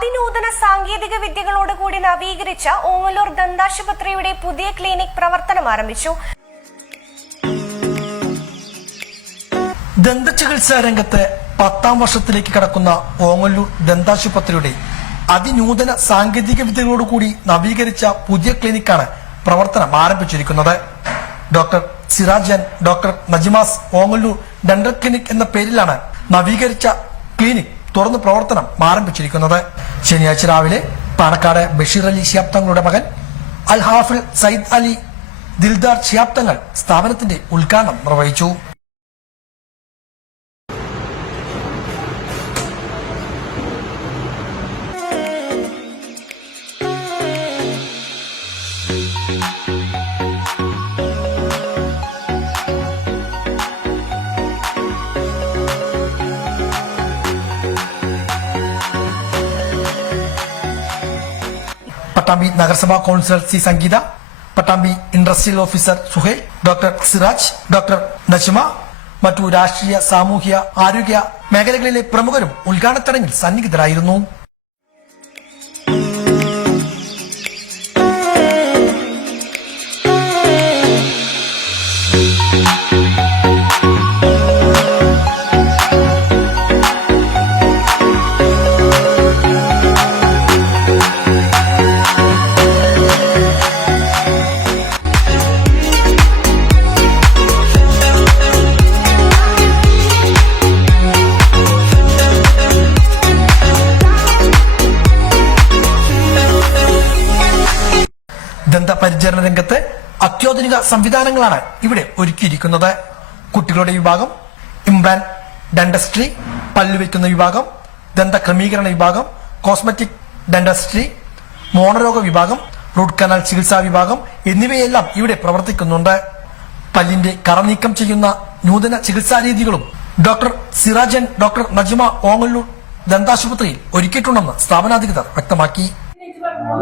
അതിനൂതന സാങ്കേതിക വിദ്യകളോട് കൂടി നവീകരിച്ച ഓങ്ങല്ലൂർ ദന്താശുപത്രിയുടെ പുതിയ ക്ലിനിക് പ്രവർത്തനം ആരംഭിച്ചു. ദന്തചികിത്സാ രംഗത്ത് പത്താം വർഷത്തിലേക്ക് കടക്കുന്ന ഓങ്ങല്ലൂർ ദന്താശുപത്രിയുടെ അതിനൂതന സാങ്കേതിക വിദ്യകളോടുകൂടി നവീകരിച്ച പുതിയ ക്ലിനിക്കാണ് പ്രവർത്തനം ആരംഭിച്ചിരിക്കുന്നത്. Doctor Sirajan doctor Najimas Ongallur dental clinic എന്ന പേരിലാണ് നവീകരിച്ച ക്ലിനിക് തുറന്ന് പ്രവർത്തനം ആരംഭിച്ചിരിക്കുന്നത്. ശനിയാഴ്ച രാവിലെ പാണക്കാട് ബഷീർ അലി ശിയാബ് തങ്ങളുടെ മകൻ അൽ ഹാഫിൽ സയ്യിദ് അലി ദിൽദാർ ശിയാബ് തങ്ങൾ സ്ഥാപനത്തിന്റെ ഉദ്ഘാടനം നിർവഹിച്ചു. പട്ടാമ്പി നഗരസഭാ councillor C Sangeetha Pattambi industrial officer Suhail doctor Siraj doctor Najma മറ്റു രാഷ്ട്രീയ സാമൂഹ്യ ആരോഗ്യ മേഖലകളിലെ പ്രമുഖരും ഉദ്ഘാടന ചടങ്ങിൽ സന്നിഹിതരായിരുന്നു. ദന്തപരിചരണ രംഗത്ത് അത്യാധുനിക സംവിധാനങ്ങളാണ് ഇവിടെ ഒരുക്കിയിരിക്കുന്നത്. കുട്ടികളുടെ വിഭാഗം ഇംപ്ലാൻ ഡെന്റസ്ട്രി പല്ലുവെക്കുന്ന വിഭാഗം ദന്ത ക്രമീകരണ വിഭാഗം കോസ്മെറ്റിക് ഡെന്റസ്ട്രി മോണരോഗ വിഭാഗം റൂട്ട് കനാൽ ചികിത്സാ വിഭാഗം എന്നിവയെല്ലാം ഇവിടെ പ്രവർത്തിക്കുന്നുണ്ട്. പല്ലിന്റെ കറനീക്കം ചെയ്യുന്ന നൂതന ചികിത്സാ രീതികളും ഡോക്ടർ സിറാജൻ ഡോക്ടർ നജിമ ഓങ്ങല്ലൂർ ദന്താശുപത്രിയിൽ ഒരുക്കിയിട്ടുണ്ടെന്ന് സ്ഥാപനാധികൃതർ വ്യക്തമാക്കി.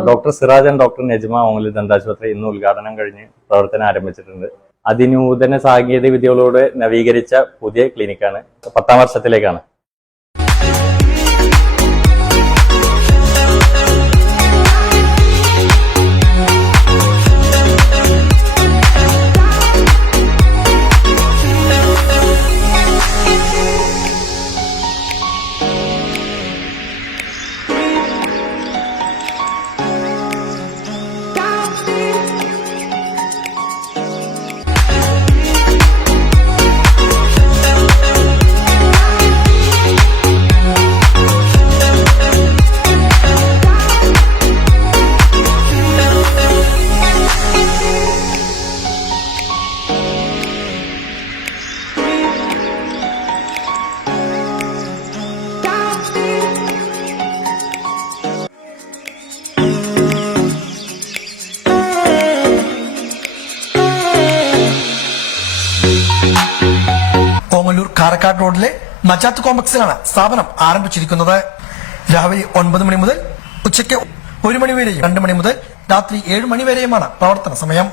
Doctor Siraj and doctor Najma Ongalli ദന്താശുപത്രി ഇന്ന് ഉദ്ഘാടനം കഴിഞ്ഞ് പ്രവർത്തനം ആരംഭിച്ചിട്ടുണ്ട്. അതിനൂതന സാങ്കേതിക വിദ്യകളോട് നവീകരിച്ച പുതിയ ക്ലിനിക്കാണ് പത്താം വർഷത്തിലേക്കാണ്. ഓങ്ങല്ലൂർ കാരക്കാട് റോഡിലെ നജാത്ത് കോംപ്ലക്സിലാണ് സ്ഥാപനം ആരംഭിച്ചിരിക്കുന്നത്. രാവിലെ ഒൻപത് മണി മുതൽ ഉച്ചയ്ക്ക് ഒരു മണി വരെയും രണ്ട് മണി മുതൽ രാത്രി ഏഴ് മണി വരെയുമാണ് പ്രവർത്തന സമയം.